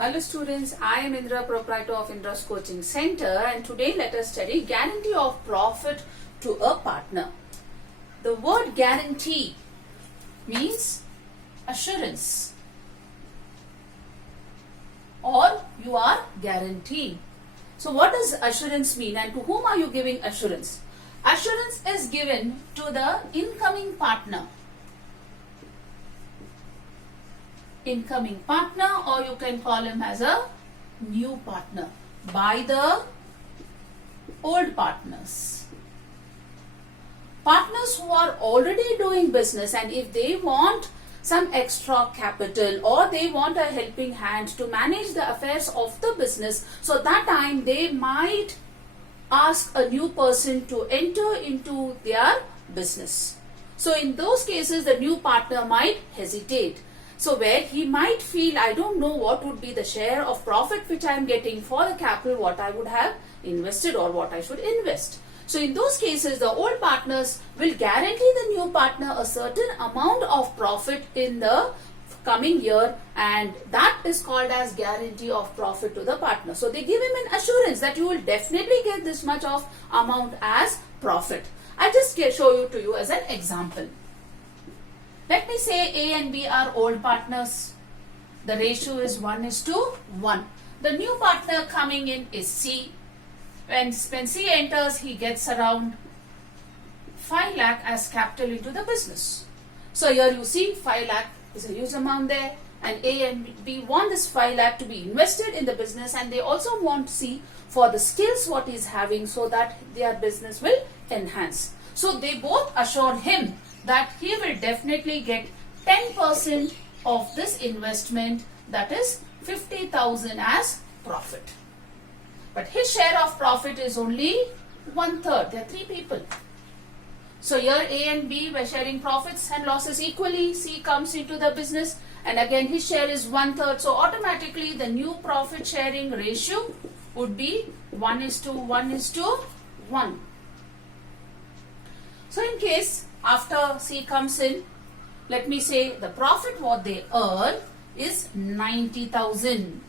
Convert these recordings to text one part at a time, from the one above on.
Hello students, I am Indra, proprietor of Indra's Coaching Center, and today let us study guarantee of profit to a partner. The word guarantee means assurance, or you are guaranteeing. So what does assurance mean, and to whom are you giving assurance? Assurance is given to the incoming partner. Or you can call him as a new partner by the old partners. Partners who are already doing business, and if they want some extra capital or they want a helping hand to manage the affairs of the business, so that time they might ask a new person to enter into their business. So in those cases the new partner might hesitate. So where he might feel, I don't know what would be the share of profit which I am getting for the capital what I would have invested or what I should invest. So in those cases the old partners will guarantee the new partner a certain amount of profit in the coming year, and that is called as guarantee of profit to the partner. So they give him an assurance that you will definitely get this much of amount as profit. I'll just show you to you as an example. Let me say A and B are old partners. The ratio is 1:1. The new partner coming in is C. When C enters, he gets around 5 lakh as capital into the business. So here you see 5 lakh is a huge amount there, and A and B want this 5 lakh to be invested in the business, and they also want C for the skills what he is having so that their business will enhance. So they both assure him that he will definitely get 10% of this investment, that is 50,000 as profit. But his share of profit is only 1/3. There are 3 people. So here A and B were sharing profits and losses equally. C comes into the business and again his share is 1/3. So automatically the new profit sharing ratio would be 1:1:1. So in case after C comes in, let me say the profit what they earn is 90,000.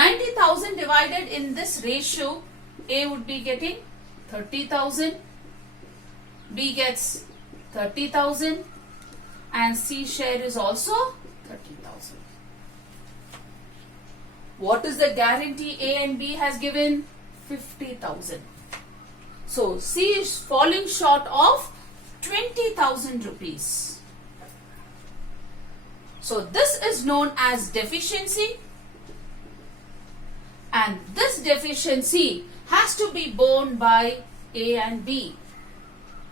90,000 divided in this ratio, A would be getting 30,000, B gets 30,000, and C share is also 30,000. What is the guarantee A and B has given? 50,000. So C is falling short of 20,000 rupees. So this is known as deficiency, and this deficiency has to be borne by A and B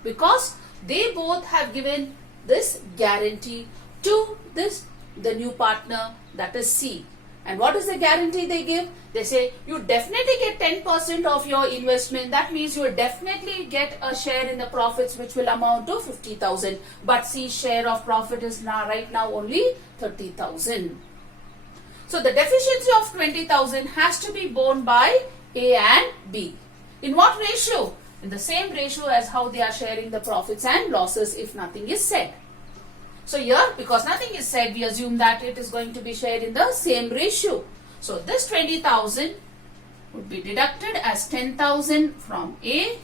because they both have given this guarantee to the new partner, that is C. And what is the guarantee they give? They say you definitely get 10% of your investment. That means you will definitely get a share in the profits which will amount to 50,000. But C's share of profit is right now only 30,000. So the deficiency of 20,000 has to be borne by A and B. In what ratio? In the same ratio as how they are sharing the profits and losses if nothing is said. So here, because nothing is said, we assume that it is going to be shared in the same ratio. So this 20,000 would be deducted as 10,000 from A,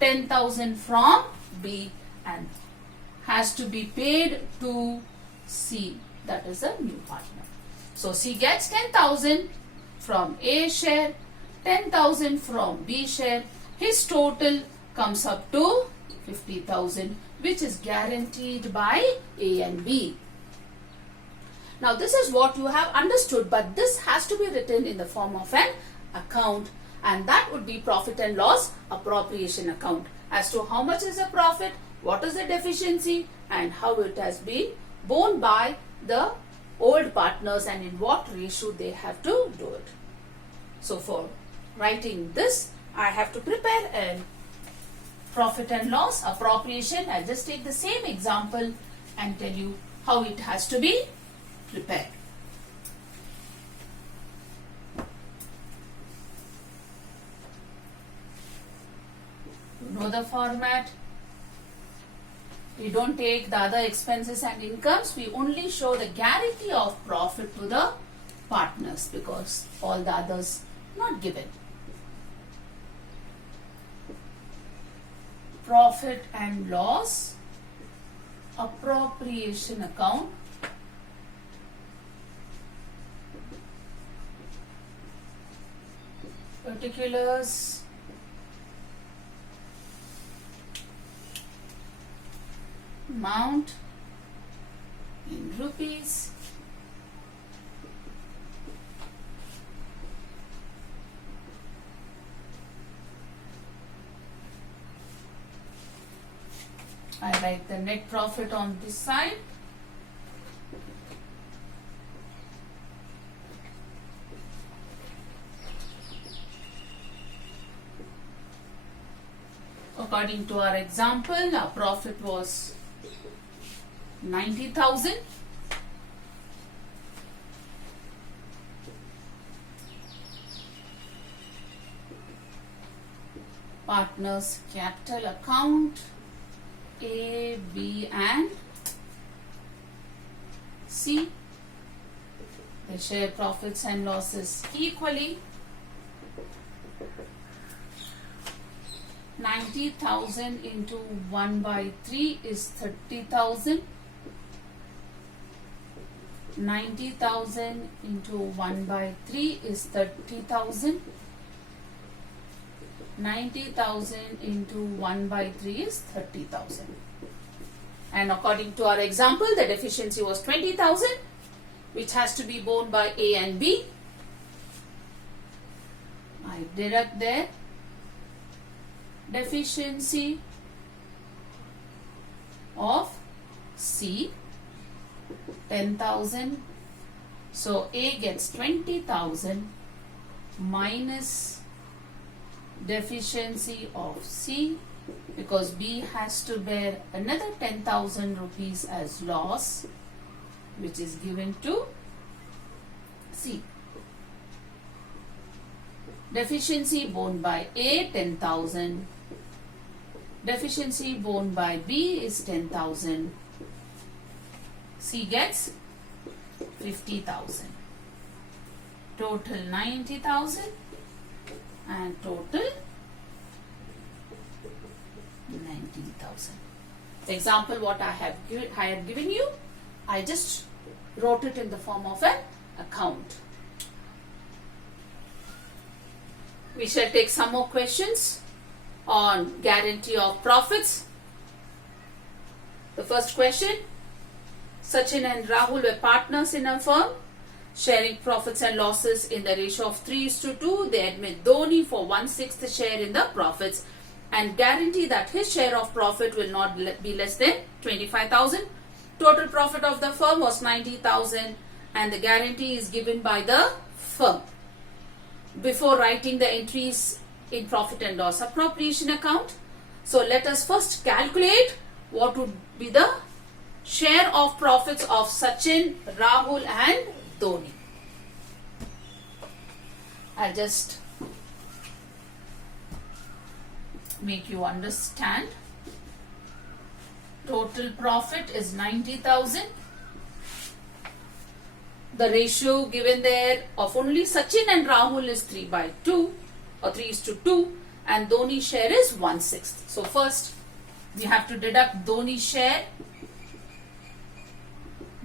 10,000 from B, and has to be paid to C, that is a new partner. So C gets 10,000 from A share, 10,000 from B share. His total comes up to 50,000, which is guaranteed by A and B. Now this is what you have understood, but this has to be written in the form of an account, and that would be profit and loss appropriation account as to how much is the profit, what is the deficiency, and how it has been borne by the old partners and in what ratio they have to do it. So for writing this, I have to prepare a profit and loss appropriation. I'll just take the same example and tell you how it has to be prepared. You know the format. We don't take the other expenses and incomes. We only show the guarantee of profit to the partners because all the others not given. Profit and loss appropriation account. Particulars. Amount in rupees. I write the net profit on this side. According to our example, our profit was 90,000. Partners capital account A, B and C. They share profits and losses equally. 90,000 into 1 by 3 is 30,000. 90,000 into 1 by 3 is 30,000. 90,000 into 1 by 3 is 30,000. And according to our example, the deficiency was 20,000, which has to be borne by A and B. I deduct there. Deficiency of C, 10,000. So A gets 20,000 minus deficiency of C, because B has to bear another 10,000 rupees as loss, which is given to C. Deficiency borne by A, 10,000. Deficiency borne by B is 10,000. C gets 50,000. Total 90,000 and total 19,000. Example what I have given you, I just wrote it in the form of an account. We shall take some more questions on guarantee of profits. The first question, Sachin and Rahul were partners in a firm, sharing profits and losses in the ratio of 3:2. They admit Dhoni for 1/6 share in the profits and guarantee that his share of profit will not be less than 25,000. Total profit of the firm was 90,000 and the guarantee is given by the firm. Before writing the entries in profit and loss appropriation account, so let us first calculate what would be the share of profits of Sachin, Rahul and Dhoni. I'll just make you understand. Total profit is 90,000. The ratio given there of only Sachin and Rahul is 3/2 or 3:2 and Dhoni's share is 1/6. So first we have to deduct Dhoni's share.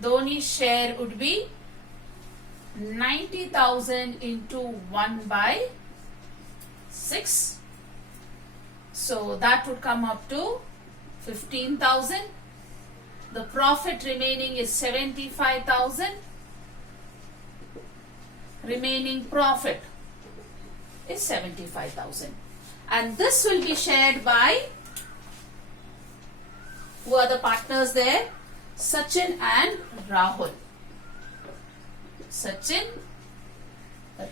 Dhoni's share would be 90,000 into 1/6. So that would come up to 15,000. The profit remaining is 75,000. Remaining profit is 75,000. And this will be shared by, who are the partners there? Sachin and Rahul. Sachin,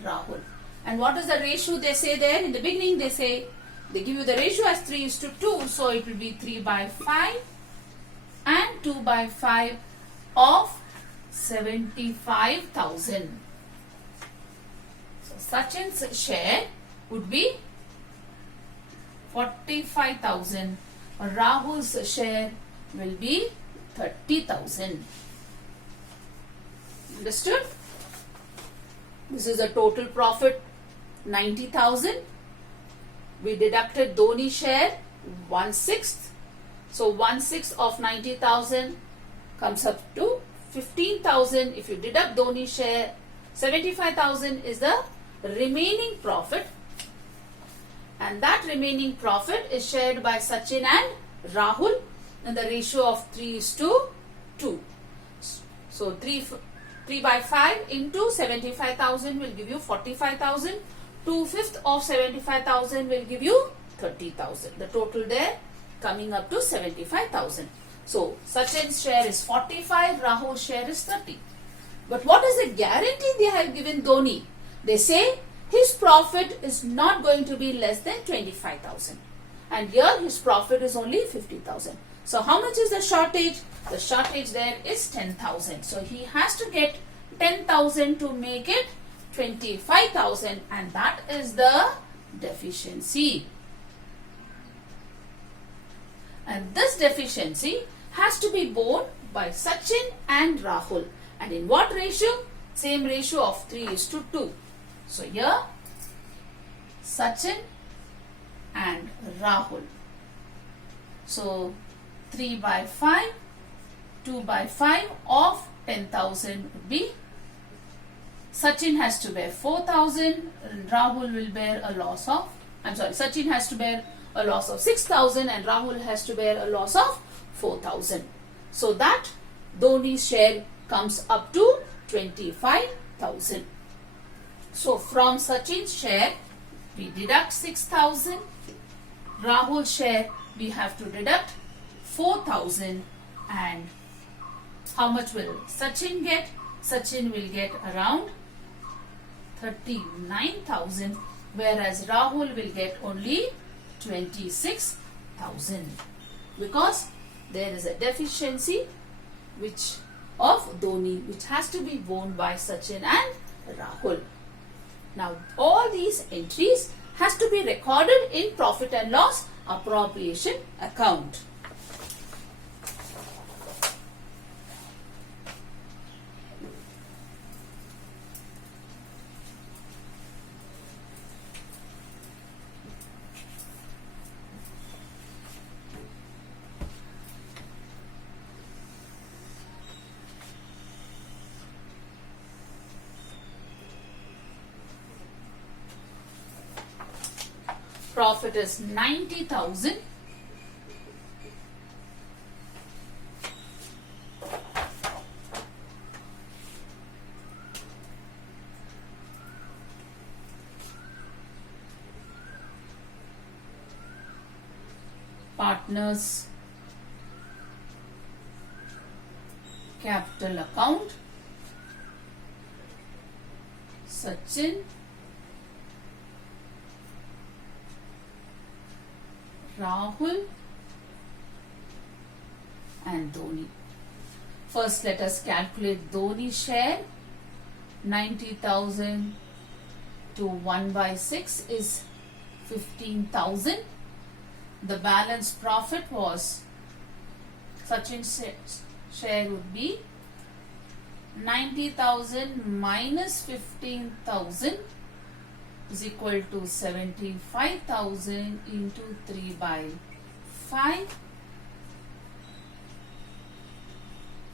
Rahul. And what is the ratio they say there? In the beginning they say, they give you the ratio as 3:2. So it will be 3/5 and 2/5 of 75,000. So Sachin's share would be 45,000. Rahul's share will be 30,000. Understood? This is the total profit 90,000. We deducted Dhoni share 1/6. So 1/6 of 90,000 comes up to 15,000. If you deduct Dhoni share, 75,000 is the remaining profit. And that remaining profit is shared by Sachin and Rahul in the ratio of 3:2. So 3 by 5 into 75,000 will give you 45,000. 2/5 of 75,000 will give you 30,000. The total there coming up to 75,000. So Sachin's share is 45, Rahul's share is 30. But what is the guarantee they have given Dhoni? They say his profit is not going to be less than 25,000. And here his profit is only 50,000. So how much is the shortage? The shortage there is 10,000. So he has to get 10,000 to make it 25,000, and that is the deficiency. And this deficiency has to be borne by Sachin and Rahul. And in what ratio? Same ratio of 3:2. So here Sachin and Rahul. So 3 by 5, 2 by 5 of 10,000 would be. Sachin has to bear 4,000. Rahul will bear a loss of. Sachin has to bear a loss of 6,000 and Rahul has to bear a loss of 4,000. So that Dhoni's share comes up to 25,000. So from Sachin's share, we deduct 6,000. Rahul's share, we have to deduct 4,000. And how much will Sachin get? Sachin will get around 39,000, whereas Rahul will get only 26,000, because there is a deficiency of Dhoni which has to be borne by Sachin and Rahul. Now all these entries has to be recorded in profit and loss appropriation account. Profit is 90,000. Partners capital account, Sachin, Rahul and Dhoni. First let us calculate Dhoni's share. 90,000 to 1 by 6 is 15,000. The balance profit was, Sachin's share would be 90,000 minus 15,000 is equal to 75,000 into 3 by 5,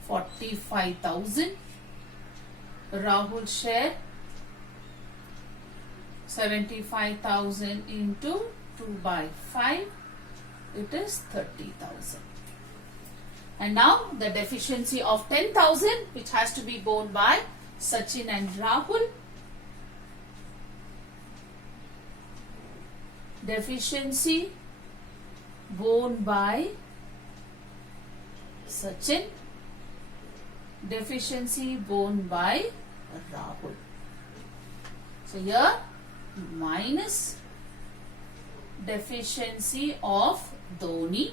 45,000. Rahul share 75,000 into 2 by 5, it is 30,000. And now the deficiency of 10,000 which has to be borne by Sachin and Rahul. Deficiency borne by Sachin. Deficiency borne by Rahul. So here minus deficiency of Dhoni.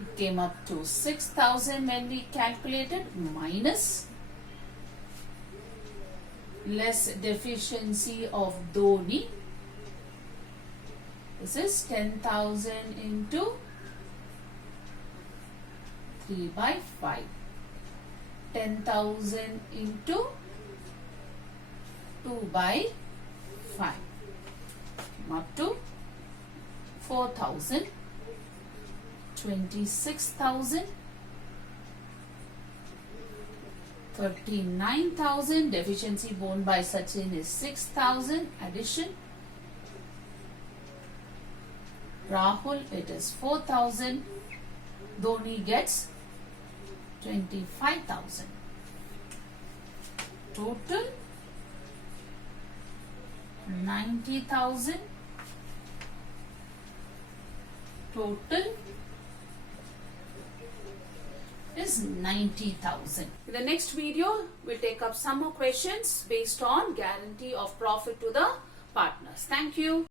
It came up to 6,000 when we calculated, minus less deficiency of Dhoni This is 10,000 into 3 by 5. 10,000 into 2 by 5. Come up to 4,000. 26,000. 39,000. Deficiency borne by Sachin is 6,000. Addition. Rahul, it is 4,000. Dhoni gets 25,000. Total 90,000. Total is 90,000. In the next video, we'll take up some more questions based on guarantee of profit to the partners. Thank you.